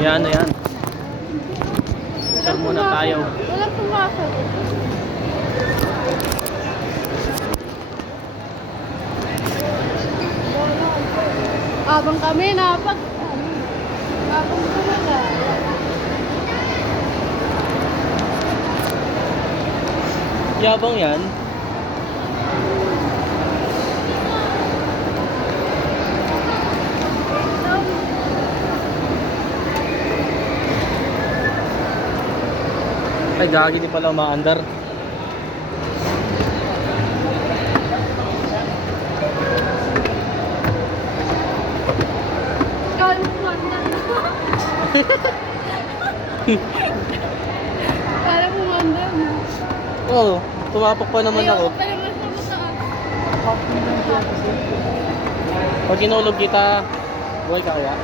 Yan, yan. Picture muna tayo. Walang pumasok. Abang kami abang talaga. Yabang yan. Ay, gagi, di pala umaandar. Kala mo mandar. Kala mo mandar. Oo, tumapak pa naman ako. Ayoko pa naman sa mataas. Pag inulog kita, buhay ka kaya?